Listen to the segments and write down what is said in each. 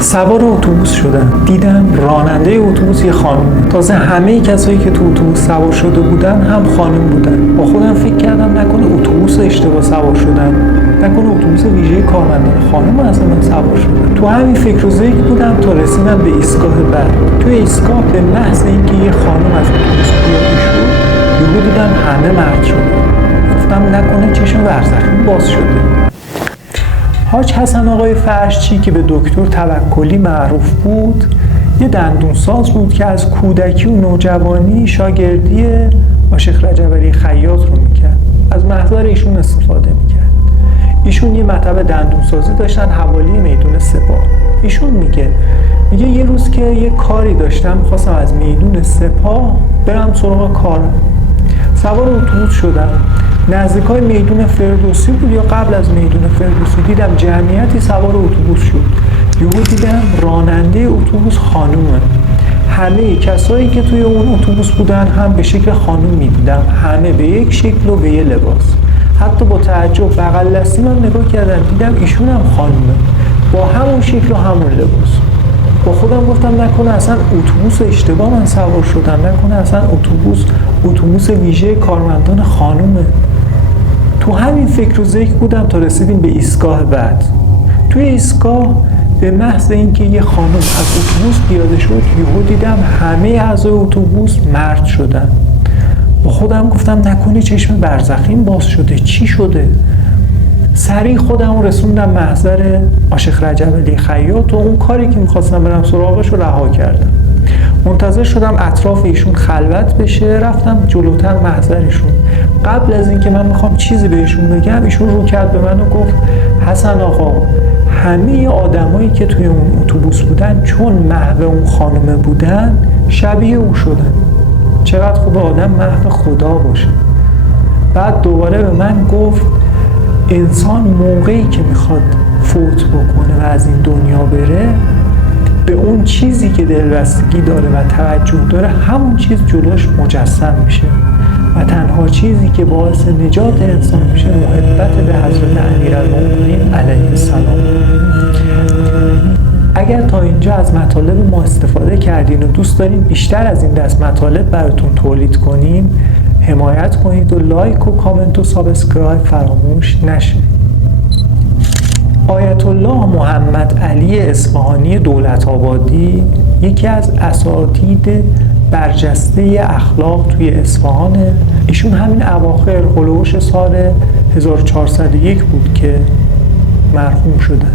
سوار اتوبوس شدم، دیدم راننده اتوبوس یه خانومه. تازه همه کسایی که تو اتوبوس سوار شده بودن هم خانم بودن. با خودم فکر کردم نکنه اتوبوس اشتباه سوار شدم، نکنه اتوبوس ویژه کارمندان خانم اصلا من سوار شدم. تو همین فکر و ذکر بودم تا رسیدم به ایستگاه بعد. تو ایستگاه به محض اینکه یه خانم از اتوبوس پیاده شد، یهو دیدم همه مرد شدن. گفتم نکنه چشم برزخی باز شده. حاج حسن آقای فرشچی که به دکتر توکلی معروف بود، یه دندونساز بود که از کودکی و نوجوانی شاگردی آشیخ رجب علی خیاط رو میکرد. از محضر ایشون استفاده میکرد. ایشون یه مطب دندونسازی داشتن حوالی میدون سپاه. ایشون میگه یه روز که یه کاری داشتم، خواستم از میدون سپاه برم سراغ کارم. سوار اتوبوس شدم. نزدیکای میدون فردوسی بود یا قبل از میدون فردوسی، دیدم جمعیتی سوار اتوبوس شد. یهو دیدم راننده اتوبوس خانومه. همه کسایی که توی اون اتوبوس بودن هم به شکل خانوم میدیدم، همه به یک شکل و به یک لباس. حتی با تعجب بغل دستی من نگاه کردم، دیدم ایشون هم خانومه با همون شکل و همون لباس. با خودم گفتم نکنه اصلا اتوبوس اشتباه من سوار شدم، نکنه اصلا اتوبوس ویژه کارمندان خانومه. تو همین فکر و ذکر بودم تا رسیدیم به ایستگاه بعد. توی ایستگاه به محض اینکه یه خانم از اتوبوس پیاده شد، یهو دیدم همه اعضای اتوبوس مرد شدن. با خودم گفتم نکنه چشم برزخیم باز شده، چی شده؟ سریع خودم رسوندم محضر آشیخ رجب علی خیاط و اون کاری که میخواستم برم سراغش رو رها کردم. منتظر شدم اطراف ایشون خلوت بشه، رفتم جلوتر محضرشون. قبل از اینکه من میخوام چیزی بهشون بگم، ایشون رو کرد به من و گفت حسن آقا، همه آدمایی که توی اون اتوبوس بودن چون محو اون خانومه بودن شبیه او شدن. چقدر خوب آدم محو خدا باشه. بعد دوباره به من گفت انسان موقعی که میخواد فوت بکنه و از این دنیا بره، به اون چیزی که دلبستگی داره و توجه داره همون چیز جلوش مجسم میشه و تنها چیزی که باعث نجات انسان میشه محبت به حضرت امیرالمومنین علیه السلام. اگر تا اینجا از مطالب ما استفاده کردین و دوست دارین بیشتر از این دست مطالب براتون تولید کنیم، حمایت کنید و لایک و کامنت و سابسکرایب فراموش نشه. آیت الله محمد علی اصفهانی دولت‌آبادی یکی از اساتید برجسته اخلاق توی اصفهانه. ایشون همین اواخر هلوش سال 1401 بود که مرحوم شدن.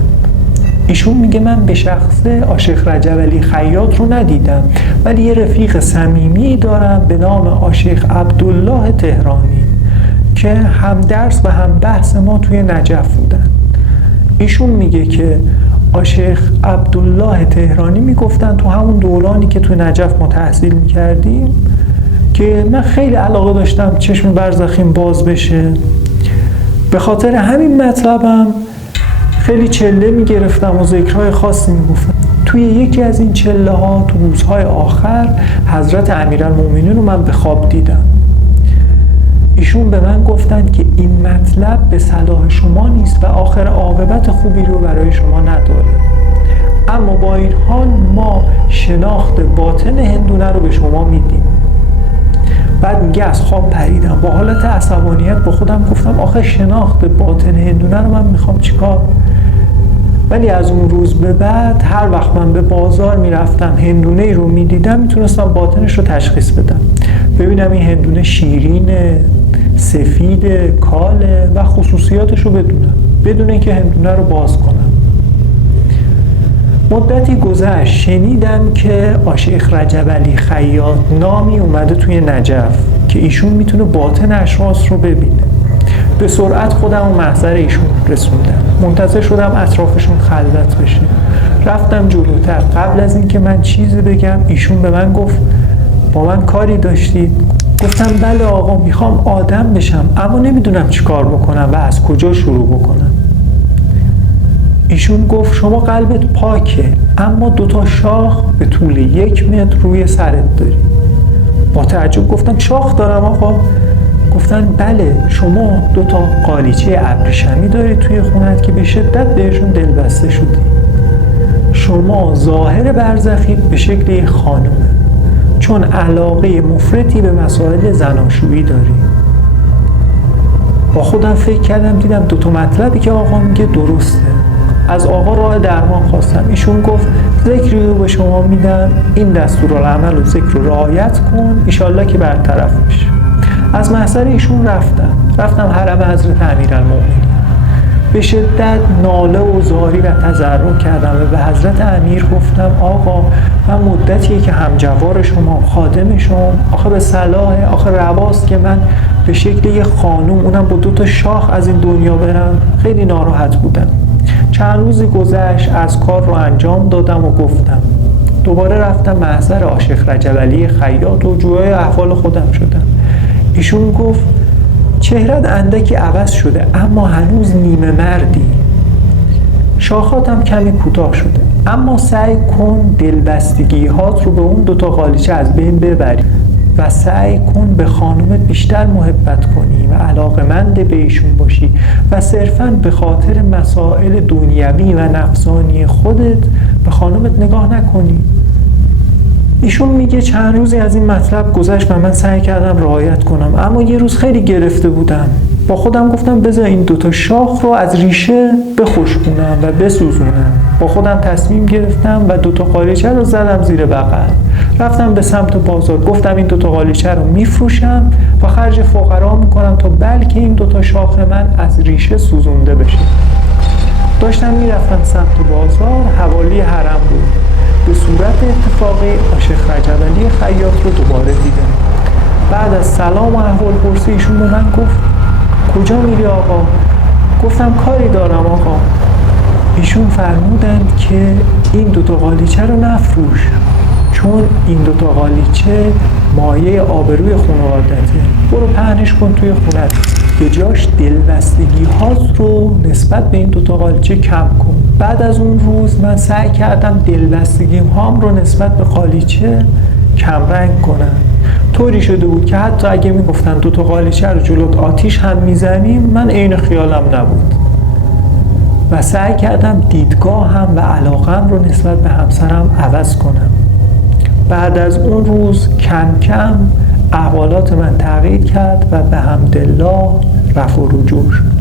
ایشون میگه من به شخص آشیخ رجب علی خیاط رو ندیدم، ولی یه رفیق صمیمی دارم به نام آشیخ عبدالله تهرانی که هم درس و هم بحث ما توی نجف بودن. ایشون میگه که آشیخ عبدالله تهرانی میگفتن تو همون دورانی که تو نجف ما تحصیل میکردیم که من خیلی علاقه داشتم چشم برزخیم باز بشه، به خاطر همین مطلبم خیلی چله میگرفتم و ذکرهای خاصی میگفتم. توی یکی از این چله ها تو روزهای آخر حضرت امیرالمومنین رو من به خواب دیدم. ایشون به من گفتن که این مطلب به صلاح شما نیست و آخر عاقبت خوبی رو برای شما نداره، اما با این حال ما شناخت باطن هندونه رو به شما میدیم. بعد میگه از خواب پریدم، با حالت عصبانیت با خودم گفتم آخه شناخت باطن هندونه رو من میخوام چیکار؟ ولی از اون روز به بعد هر وقت من به بازار میرفتم هندونه ای رو میدیدم، میتونستم باطنش رو تشخیص بدم، ببینم این هندونه شیرینه، سفیده، کاله و خصوصیاتش رو بدونم بدون اینکه هندونه رو باز کنم. مدتی گذشت، شنیدم که آشیخ رجب علی خیاط نامی اومده توی نجف که ایشون میتونه باطن اشخاص رو ببینه. به سرعت خودم و محضر ایشون رسوندم. منتظر شدم اطرافشون خلوت بشه. رفتم جلوتر. قبل از اینکه من چیزی بگم ایشون به من گفت با من کاری داشتید؟ گفتم بله آقا، میخوام آدم بشم اما نمیدونم چی کار بکنم و از کجا شروع بکنم. ایشون گفت شما قلبت پاکه اما 2 شاخ به طول 1 متر روی سرت داری. با تعجب گفتم شاخ دارم آقا؟ گفتن بله، شما 2 قالیچه ابریشمی داری توی خونت که به شدت بهشون دلبسته شدی. شما ظاهر برزخی به شکل یک خانومه، چون علاقه مفرطی به مسائل زناشویی داری. با خودم فکر کردم، دیدم دو تا مطلبی که آقا میگه درسته. از آقا راه درمان خواستم. ایشون گفت ذکری رو به شما میدم، این دستورالعمل و ذکر رو رعایت کن، ایشالله که برطرف میشه. از محضر ایشون رفتم حرم حضرت امیرالمومنین. به شدت ناله و زاری و تضرع کردم و به حضرت امیر گفتم آقا من مدتیه که همجوار شما، خادم شما، آخه به صلاح، آخه رواست که من به شکل یه خانوم، اونم با 2 شاخ از این دنیا برم. خیلی ناراحت بودم. چند روزی گذشت، از کار رو انجام دادم و گفتم. دوباره رفتم محضر عاشق رجب علی خیاط و جویای احوال خودم شدم. ایشون گفت چهرت اندکی عوض شده، اما هنوز نیمه مردی. شاخاتم کمی کوتاه شده، اما سعی کن دلبستگی هات رو به اون 2 قالیچه از بین ببری و سعی کن به خانومت بیشتر محبت کنی و علاقمند به ایشون باشی و صرفاً به خاطر مسائل دنیوی و نفسانی خودت به خانومت نگاه نکنی. ایشون میگه چند روزی از این مطلب گذشت و من سعی کردم رعایت کنم، اما یه روز خیلی گرفته بودم. با خودم گفتم بذار این 2 شاخ رو از ریشه بخشکونم و بسوزونم. با خودم تصمیم گرفتم و 2 قالیچه رو زدم زیر بغل. رفتم به سمت بازار، گفتم این 2 قالیچه رو میفروشم و خرج فقرا میکنم تا بلکه این 2 شاخ من از ریشه سوزونده بشه. داشتم میرفتم سمت بازار، حوالی حرم بود. به صورت اتفاقی عاشق رجب علی خیاط رو دوباره دیدم. بعد از سلام و احوال پرسی ایشون به من گفت کجا میری آقا؟ گفتم کاری دارم آقا. ایشون فرمودند که این 2 قالیچه رو نفروش، چون این 2 قالیچه مایه آبروی خانوادته. برو پهنش کن توی خونت. به جاش دلبستگی هات رو نسبت به این 2 قالیچه کم کن. بعد از اون روز من سعی کردم دلبستگی هام رو نسبت به قالیچه کم رنگ کنم. طوری شده بود که حتی اگه میگفتن 2 قالیچه رو جلوت آتیش هم میزنیم، من عین خیالم نبود. و سعی کردم دیدگاه هم و علاقم رو نسبت به همسرم عوض کنم. بعد از اون روز کم کم احوالات من تغییر کرد و به حمدالله رفع و رجوع شد.